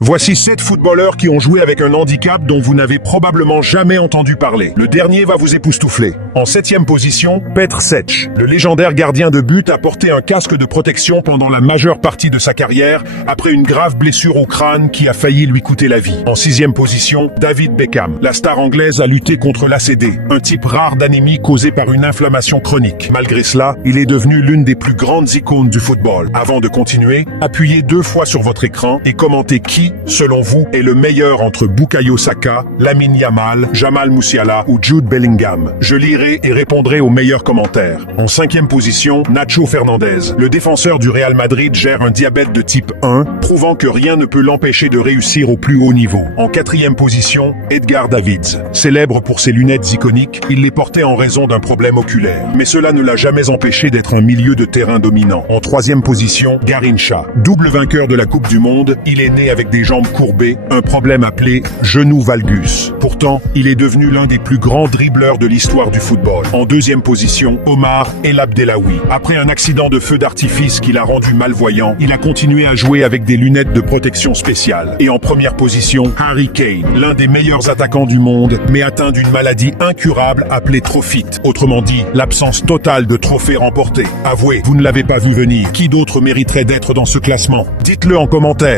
Voici 7 footballeurs qui ont joué avec un handicap dont vous n'avez probablement jamais entendu parler. Le dernier va vous époustoufler. En 7e position, Petr Cech. Le légendaire gardien de but a porté un casque de protection pendant la majeure partie de sa carrière après une grave blessure au crâne qui a failli lui coûter la vie. En 6e position, David Beckham. La star anglaise a lutté contre l'ACD, un type rare d'anémie causée par une inflammation chronique. Malgré cela, il est devenu l'une des plus grandes icônes du football. Avant de continuer, appuyez 2 fois sur votre écran et commentez qui, selon vous, est le meilleur entre Bukayo Saka, Lamine Yamal, Jamal Musiala ou Jude Bellingham. Je lirai et répondrai aux meilleurs commentaires. En 5e position, Nacho Fernandez. Le défenseur du Real Madrid gère un diabète de type 1, prouvant que rien ne peut l'empêcher de réussir au plus haut niveau. En 4e position, Edgar Davids. Célèbre pour ses lunettes iconiques, il les portait en raison d'un problème oculaire. Mais cela ne l'a jamais empêché d'être un milieu de terrain dominant. En 3e position, Garrincha. Double vainqueur de la Coupe du Monde, il est né avec des jambes courbées, un problème appelé genou valgus. Pourtant, il est devenu l'un des plus grands dribbleurs de l'histoire du football. En 2e position, Omar El Abdelawi. Après un accident de feu d'artifice qui l'a rendu malvoyant, il a continué à jouer avec des lunettes de protection spéciale. Et en 1re position, Harry Kane, l'un des meilleurs attaquants du monde, mais atteint d'une maladie incurable appelée trophite. Autrement dit, l'absence totale de trophées remportés. Avouez, vous ne l'avez pas vu venir. Qui d'autre mériterait d'être dans ce classement? Dites-le en commentaire.